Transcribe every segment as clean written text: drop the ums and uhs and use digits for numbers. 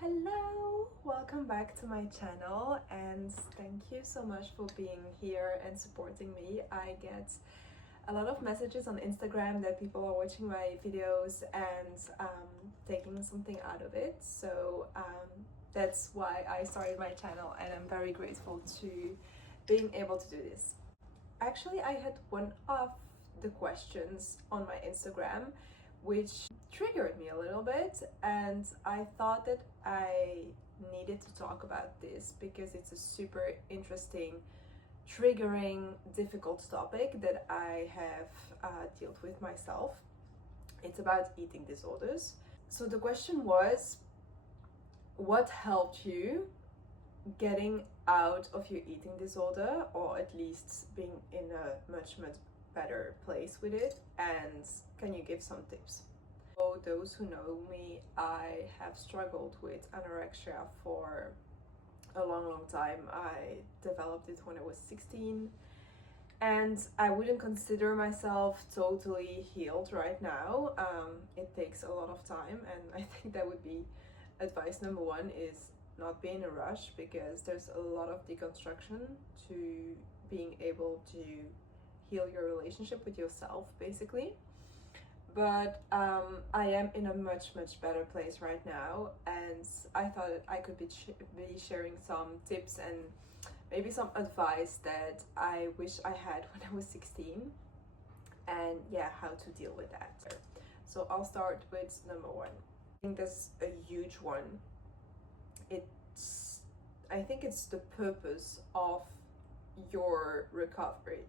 Hello! Welcome back to my channel and thank you so much for being here and supporting me. I get a lot of messages on Instagram that people are watching my videos and taking something out of it. So that's why I started my channel and I'm very grateful to being able to do this. Actually, I had one of the questions on my Instagram which triggered me a little bit, and I thought that I needed to talk about this because it's a super interesting, triggering, difficult topic that I have dealt with myself. It's about eating disorders. So the question was, what helped you getting out of your eating disorder, or at least being in a much better place with it, and can you give some tips? For those who know me, I have struggled with anorexia for a long time. I developed it when I was 16 and I wouldn't consider myself totally healed right now. It takes a lot of time, and I think that would be advice number one, is not be in a rush, because there's a lot of deconstruction to being able to heal your relationship with yourself, basically. But I am in a much better place right now, and I thought I could be sharing some tips and maybe some advice that I wish I had when I was 16, and yeah, how to deal with that. So I'll start with number one. I think that's a huge one. I think it's the purpose of your recovery,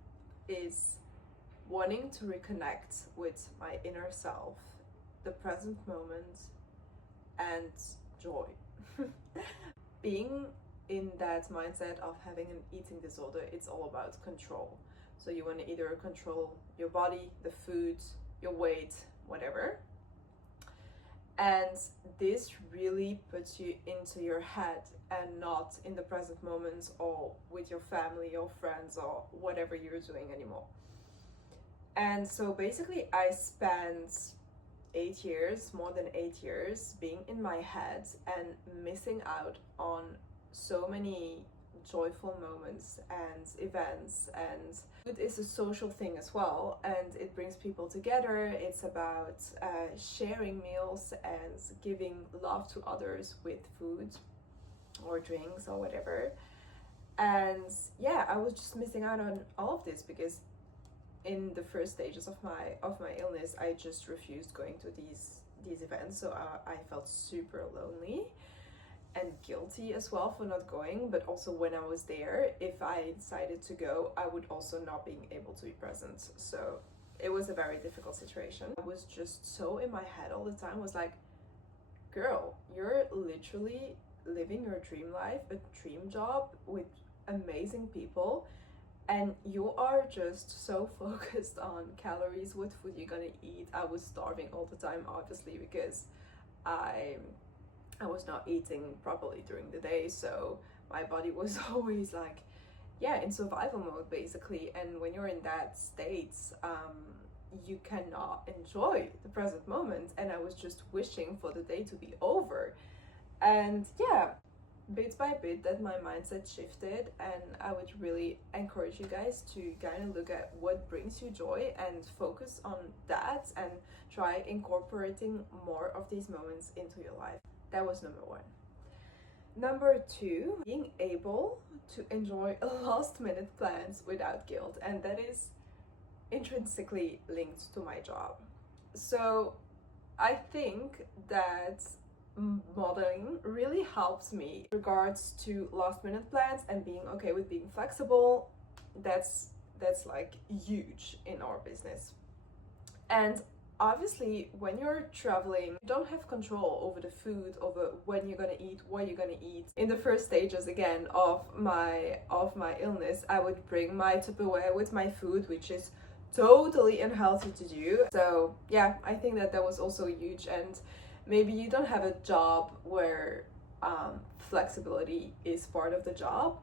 is wanting to reconnect with my inner self, the present moment, and joy. Being in that mindset of having an eating disorder, it's all about control. So you want to either control your body, the food, your weight, whatever. And this really puts you into your head and not in the present moment or with your family or friends or whatever you're doing anymore. And so basically I spent 8 years, more than 8 years, being in my head and missing out on so many joyful moments and events. And food is a social thing as well, and it brings people together. It's about sharing meals and giving love to others with food or drinks or whatever. And yeah, I was just missing out on all of this because in the first stages of my illness, I just refused going to these events. So I felt super lonely and guilty as well for not going. But also when I was there, if I decided to go, I would also not being able to be present. So it was a very difficult situation. I was just so in my head all the time. I was like, girl, you're literally living your dream life, a dream job with amazing people, and you are just so focused on calories, what food you're gonna eat. I was starving all the time, obviously, because I was not eating properly during the day, so my body was always like, yeah, in survival mode, basically. And when you're in that state, you cannot enjoy the present moment, and I was just wishing for the day to be over. And yeah, bit by bit that my mindset shifted, and I would really encourage you guys to kind of look at what brings you joy and focus on that and try incorporating more of these moments into your life. That was number one. Number two, being able to enjoy last minute plans without guilt, and that is intrinsically linked to my job. So I think that modeling really helps me in regards to last minute plans and being okay with being flexible. That's like huge in our business. And obviously when you're traveling, you don't have control over the food, over when you're gonna eat, what you're gonna eat. In the first stages again of my illness, I would bring my Tupperware with my food, which is totally unhealthy to do. So yeah, I think that was also huge. And maybe you don't have a job where flexibility is part of the job,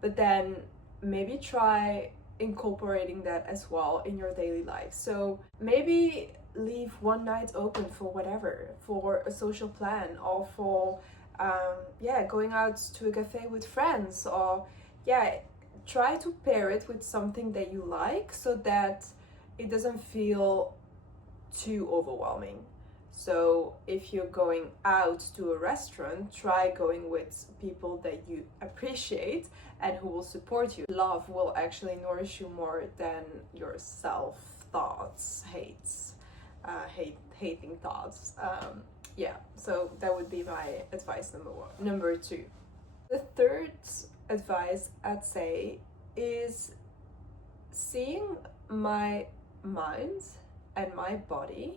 but then maybe try incorporating that as well in your daily life. So maybe leave one night open for whatever, for a social plan or for Yeah, going out to a cafe with friends, or yeah, try to pair it with something that you like so that it doesn't feel too overwhelming. So if you're going out to a restaurant, try going with people that you appreciate and who will support you. Love will actually nourish you more than your self thoughts, hating thoughts. Yeah, so that would be my advice number one. Number two. The third advice I'd say is seeing my mind and my body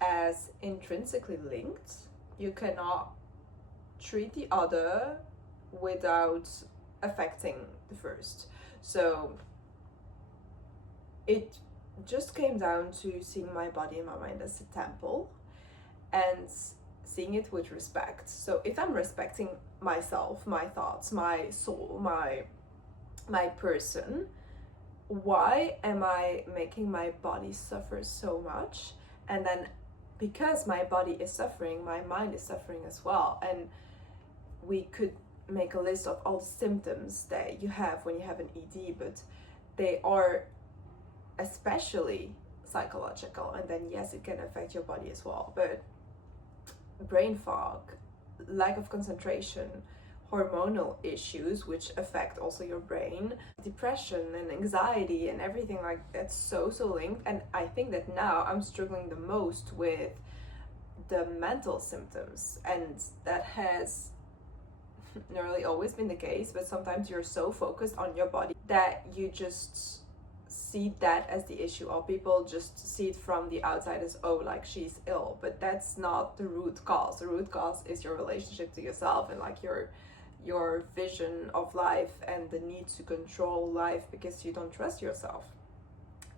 as intrinsically linked. You cannot treat the other without affecting the first. So it just came down to seeing my body and my mind as a temple and seeing it with respect. So if I'm respecting myself, my thoughts, my soul, my person, why am I making my body suffer so much? And then because my body is suffering, my mind is suffering as well. And we could make a list of all the symptoms that you have when you have an ED, but they are especially psychological, and then yes, it can affect your body as well. But brain fog, lack of concentration, hormonal issues which affect also your brain, depression and anxiety and everything like that's so linked. And I think that now I'm struggling the most with the mental symptoms, and that has nearly always been the case, but sometimes you're so focused on your body that you just see that as the issue, or people just see it from the outside as, oh, like she's ill, but that's not the root cause. The root cause is your relationship to yourself and like your vision of life and the need to control life because you don't trust yourself.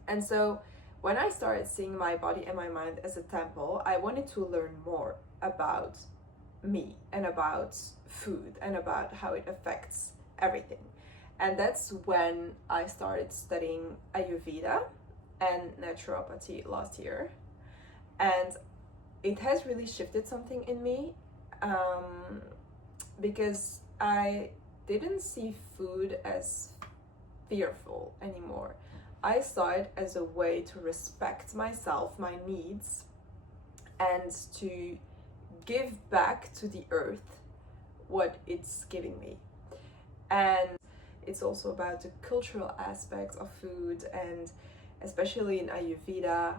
And so when I started seeing my body and my mind as a temple, I wanted to learn more about me and about food and about how it affects everything. And that's when I started studying Ayurveda and naturopathy last year. And it has really shifted something in me, because I didn't see food as fearful anymore. I saw it as a way to respect myself, my needs, and to give back to the earth what it's giving me. And it's also about the cultural aspects of food, and especially in Ayurveda,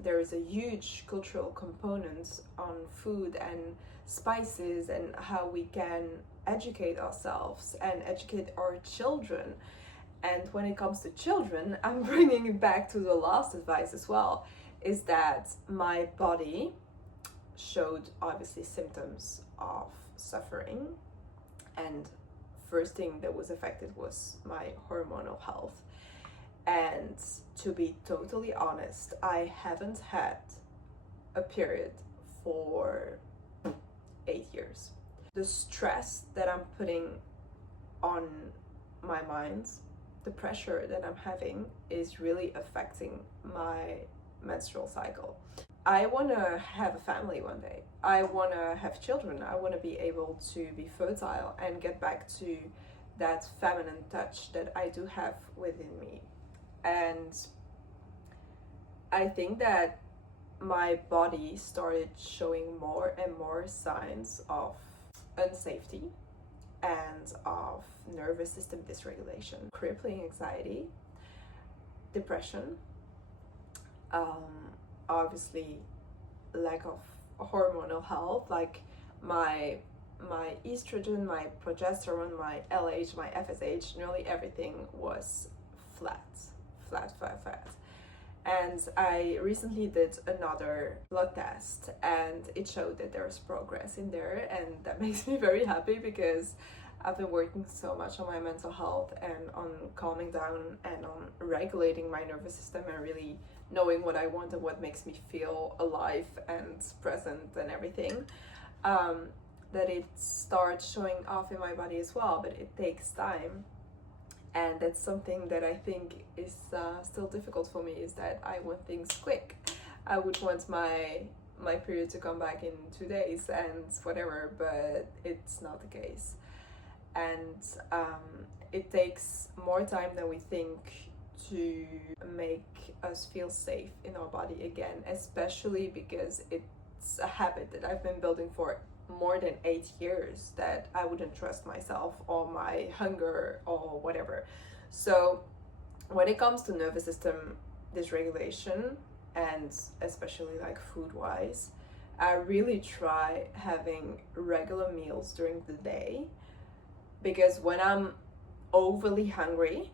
there is a huge cultural component on food and spices and how we can educate ourselves and educate our children. And when it comes to children, I'm bringing it back to the last advice as well, is that my body showed obviously symptoms of suffering, and first thing that was affected was my hormonal health. And to be totally honest, I haven't had a period for 8 years. The stress that I'm putting on my mind, the pressure that I'm having, is really affecting my menstrual cycle. I want to have a family one day. I want to have children. I want to be able to be fertile and get back to that feminine touch that I do have within me. And I think that my body started showing more and more signs of unsafety and of nervous system dysregulation, crippling anxiety, depression, obviously lack of hormonal health, like my estrogen, my progesterone, my LH, my FSH, nearly everything was flat. And I recently did another blood test, and it showed that there's progress in there, and that makes me very happy because I've been working so much on my mental health and on calming down and on regulating my nervous system and really knowing what I want and what makes me feel alive and present and everything, that it starts showing off in my body as well, but it takes time. And that's something that I think is still difficult for me, is that I want things quick. I would want my my period to come back in 2 days and whatever, but it's not the case. And it takes more time than we think to make us feel safe in our body again, especially because it's a habit that I've been building for more than 8 years, that I wouldn't trust myself or my hunger or whatever. So when it comes to nervous system dysregulation, and especially like food wise, I really try having regular meals during the day, because when I'm overly hungry,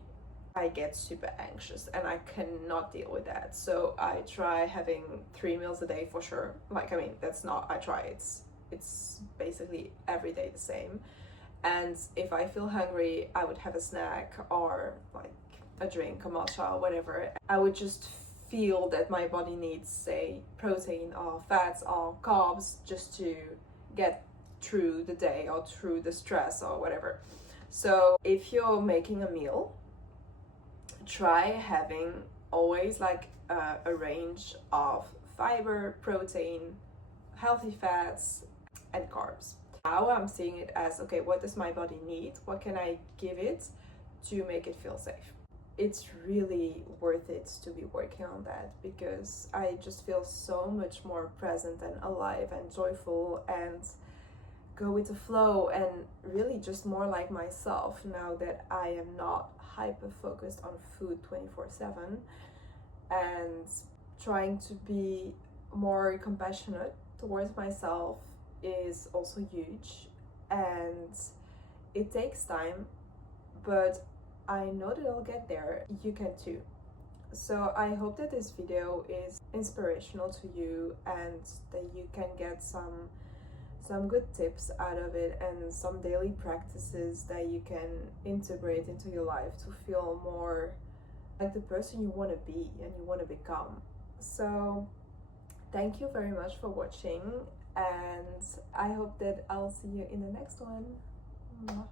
I get super anxious and I cannot deal with that. So I try having 3 meals a day for sure. Like, I mean, that's not, I try, it's basically every day the same. And if I feel hungry, I would have a snack or like a drink, a matcha or whatever. I would just feel that my body needs, say, protein or fats or carbs just to get through the day or through the stress or whatever. So if you're making a meal, try having always like a range of fiber, protein, healthy fats, and carbs. Now I'm seeing it as, okay, what does my body need? What can I give it to make it feel safe? It's really worth it to be working on that, because I just feel so much more present and alive and joyful and go with the flow and really just more like myself now that I am not hyper focused on food 24/7, and trying to be more compassionate towards myself is also huge. And it takes time, but I know that I'll get there. You can too. So I hope that this video is inspirational to you and that you can get some good tips out of it and some daily practices that you can integrate into your life to feel more like the person you want to be and you want to become. So thank you very much for watching, and I hope that I'll see you in the next one. Mwah.